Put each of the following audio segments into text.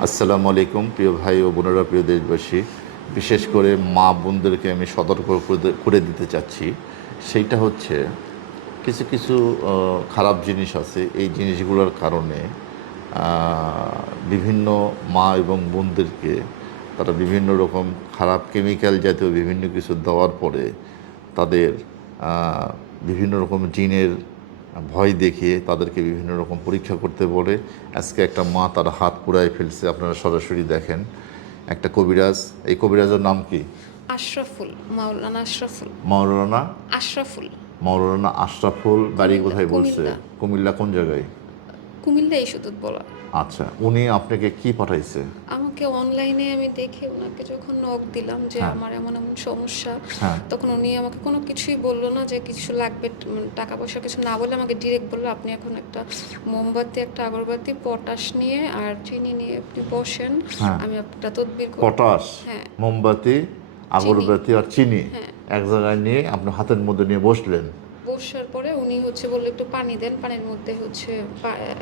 আসসালামু আলাইকুম, প্রিয় ভাই ও বোনেরা, প্রিয় দেশবাসী। বিশেষ করে মা বোনদেরকে আমি সতর্ক করে- দিতে চাচ্ছি। সেইটা হচ্ছে, কিছু কিছু খারাপ জিনিস আছে। এই জিনিসগুলোর কারণে বিভিন্ন মা এবং বোনদেরকে তারা বিভিন্ন রকম খারাপ কেমিক্যাল জাতীয় বিভিন্ন কিছু দেওয়ার পরে তাদের বিভিন্ন রকম জিনের ভয় দেখিয়ে তাদেরকে বিভিন্ন রকম পরীক্ষা করতে বলে। আজকে একটা মা তার হাত পুড়ায় ফেলছে আপনারা সরাসরি দেখেন। একটা কবিরাজ এই কবিরাজের নাম কি? আশরাফুল মাওলানা আশরাফুল। মাওলানা? আশরাফুল। মাওলানা আশরাফুল বাড়ি কোথায় বলছে? কুমিল্লা। কুমিল্লা কোন জায়গায়? কুমিল্লাই শুধু বলা। আচ্ছা উনি আপনাকে কি পাঠাইছে? আমাকে অনলাইনে আমি দেখে ওনাকে যখন নক দিলাম যে হ্যাঁ। আমার এমন এমন সমস্যা হ্যাঁ। তখন উনি আমাকে কোনো কিছুই বলল না যে কিছু লাগবে টাকা পয়সা কিছু না বলে আমাকে ডিরেক্ট বলল আপনি এখন একটা মোমবাতি একটা আগরবাতি পটাশ নিয়ে আর চিনি নিয়ে আপনি বসেন হ্যাঁ। আমি একটা তদবির পটাশ হ্যাঁ। মোমবাতি আগরবাতি আর চিনি। এক জায়গায় নিয়ে আপনি হাতের মধ্যে নিয়ে বসলেন। বসার পরে উনি হচ্ছে বলল একটু পানি দেন পানির মধ্যে হচ্ছে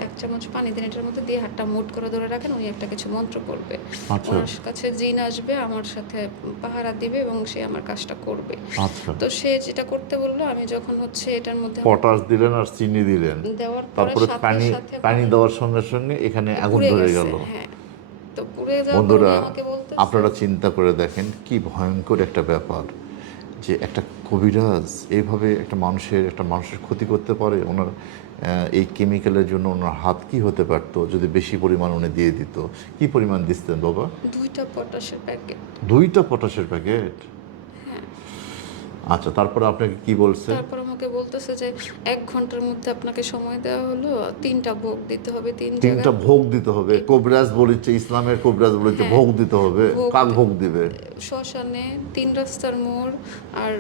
এক চামচ পানি দেন এটার মধ্যে দিয়ে হাতটা মুট করে ধরে রাখেন উনি একটা কিছু মন্ত্র করবে। আচ্ছা। ওনার কাছে জিন আসবে আমার সাথে পাহারা দিবে এবং সে আমার কাজটা করবে। আচ্ছা। তো সে যেটা করতে বলল আমি যখন হচ্ছে এটার মধ্যে পটাশ দিলেন আর চিনি দিলেন। দেওয়ার পরে তারপরে সাথে পানি পানি দেওয়ার সঙ্গে সঙ্গে এখানে আগুন ধরে গেল। হ্যাঁ। বন্ধুরা আপনারা চিন্তা করে দেখেন কি ভয়ঙ্কর একটা ব্যাপার। যে একটা কবিরাজ এভাবে একটা মানুষের একটা মানুষের ক্ষতি করতে পারে ওনার এই কেমিক্যালের জন্য ওনার হাত কি হতে পারত যদি বেশি পরিমাণ উনি দিয়ে দিত? কি পরিমাণ দিতেন বাবা? দুইটা পটাশের প্যাকেট দুইটা পটাশের প্যাকেট আচ্ছা তারপরে আপনাকে কি বলছে? তারপর আমাকে বলতেছে যে এক ঘণ্টার মধ্যে আপনাকে সময় দেওয়া হলো তিনটা ভোগ দিতে হবে তিন তিনটা ভোগ দিতে হবে। কোবরাজ বলেছে ইসলামের কোবরাজ বলেছে হ্যাঁ। ভোগ দিতে হবে। কাক ভোগ দিবে? শ্মশানে তিন রাস্তার মোড় আর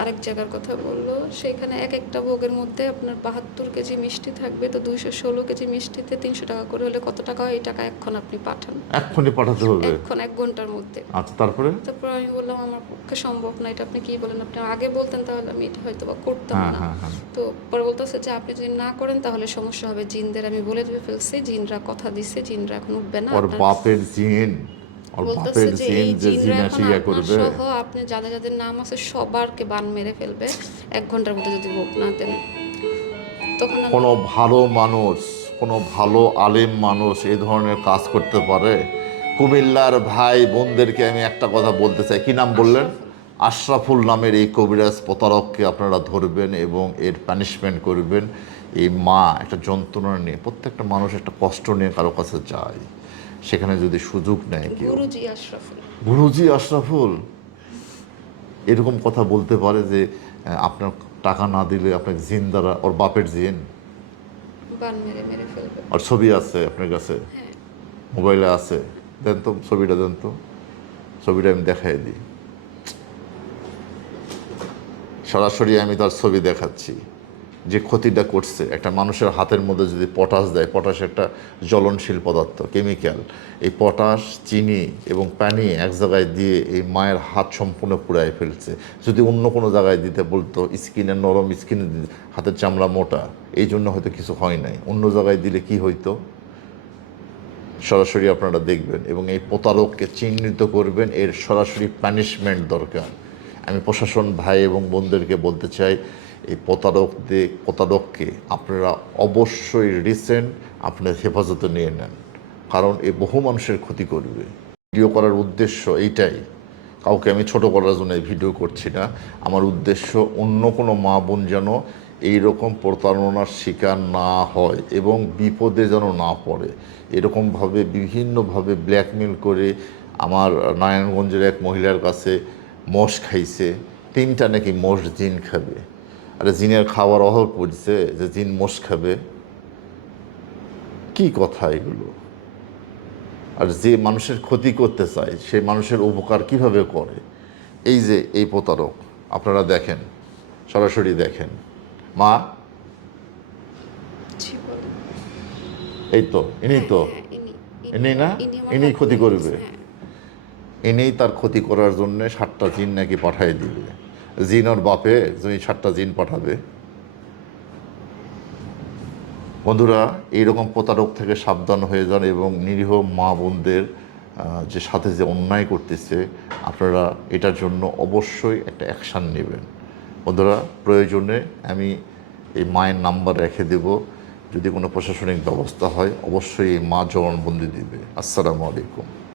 আরেক জায়গার কথা বলল সেখানে এক একটা ভোগের মধ্যে আপনার বাহাত্তর কেজি মিষ্টি থাকবে তো দুইশো ষোলো কেজি মিষ্টিতে তিনশো টাকা করে হলে কত টাকা হয়? এই টাকা এক্ষণ আপনি পাঠান। এক্ষুনি পাঠাতে হবে। এক্ষণ এক ঘণ্টার মধ্যে। আচ্ছা তারপরে? তারপর আমি বললাম আমার পক্ষে সম্ভব না। এটা আপনি কি বলেন? আপনি আগে বলতেন তাহলে আমি এটা হয়তো বা করতাম হ্যাঁ না। হ্যাঁ হ্যাঁ। তো পরে বলতেছে যে আপনি যদি না করেন তাহলে সমস্যা হবে জিনদের। আমি বলে ফেলছি জিনরা কথা দিচ্ছে জিনরা এখন উঠবে না। বাপের জিন। বলতেছে যে এই জিনরা এখন আপনার সহ আপনি যাদের যাদের নাম আছে সবারকে বান মেরে ফেলবে এক ঘণ্টার মধ্যে যদি ভোগ না দেন। তখন কোনো ভালো মানুষ কোনো ভালো আলেম মানুষ এই ধরনের কাজ করতে পারে? কুমিল্লার ভাই বোনদেরকে আমি একটা কথা বলতে চাই। কি নাম বললেন? আশরাফুল নামের এই কবিরাজ প্রতারককে আপনারা ধরবেন এবং এর পানিশমেন্ট করবেন। এই মা একটা যন্ত্রণা নিয়ে প্রত্যেকটা মানুষ একটা কষ্ট নিয়ে কারও কাছে যায়। সেখানে যদি সুযোগ নেয় কেউ। গুরুজি আশরাফুল। গুরুজি আশরাফুল? এরকম কথা বলতে পারে যে আপনার টাকা না দিলে আপনার জিন দ্বারা ওর বাপের জিন। আর ছবি আছে আপনার কাছে? হ্যাঁ। মোবাইলে আছে? দেন তো ছবিটা দেন তো। ছবিটা আমি দেখাই দিই। সরাসরি আমি তার ছবি দেখাচ্ছি। যে ক্ষতিটা করছে, একটা মানুষের হাতের মধ্যে যদি পটাশ দেয়, পটাশ একটা জ্বলনশীল পদার্থ, কেমিক্যাল, এই পটাশ, চিনি এবং পানি এক জায়গায় দিয়ে এই মায়ের হাত সম্পূর্ণ পুড়ায় ফেলছে। যদি অন্য কোনো জায়গায় দিতে বলতো, স্কিনে নরম স্কিনে, হাতের চামড়া মোটা, এই জন্য হয়তো কিছু হয় নাই। অন্য জায়গায় দিলে কি হইতো? সরাসরি আপনারা দেখবেন এবং এই প্রতারককে চিহ্নিত করবেন, এর সরাসরি পানিশমেন্ট দরকার। আমি প্রশাসন ভাই এবং বোনদেরকে বলতে চাই প্রতারকদের প্রতারককে আপনারা অবশ্যই রিসেন্ট আপনার হেফাজতে নিয়ে নেন। কারণ এ বহু মানুষের ক্ষতি করবে। ভিডিও করার উদ্দেশ্য এইটাই। কাউকে আমি ছোট করার জন্য এই ভিডিও করছি না। আমার উদ্দেশ্য অন্য কোনো মা বোন যেন এই রকম প্রতারণার শিকার না হয় এবং বিপদে যেন না পড়ে। এরকমভাবে বিভিন্নভাবে ব্ল্যাকমেল করে আমার নারায়ণগঞ্জের এক মহিলার কাছে মোষ খাইছে। তিনটা নাকি মোষ জিন খাবে। আরে জিনের খাওয়ার অভাব পড়ছে যে জিন মোষ খাবে। কি কথা এগুলো? আর যে মানুষের ক্ষতি করতে চায় সে মানুষের উপকার কীভাবে করে? এই যে এই প্রতারক আপনারা দেখেন সরাসরি দেখেন। মা? এই তো ইনি তো। হ্যাঁ, ইনি- ইনি। না? ইনি ক্ষতি করবে? গেছে, হ্যাঁ। এনেই তার ক্ষতি করার জন্য সাতটা জিন নাকি পাঠিয়ে দিবে। জিন ওর বাপে তুমি সাতটা জিন পাঠাবে। বন্ধুরা, এইরকম প্রতারক থেকে সাবধান হয়ে যান এবং নিরীহ মা বোনদের যে সাথে যে অন্যায় করতেছে, আপনারা এটার জন্য অবশ্যই একটা অ্যাকশান নেবেন। বন্ধুরা, প্রয়োজনে আমি এই মায়ের নাম্বার রেখে দেব। যদি কোনো প্রশাসনিক ব্যবস্থা হয়, অবশ্যই এই মা জবানবন্দি দিবে। আসসালামু আলাইকুম।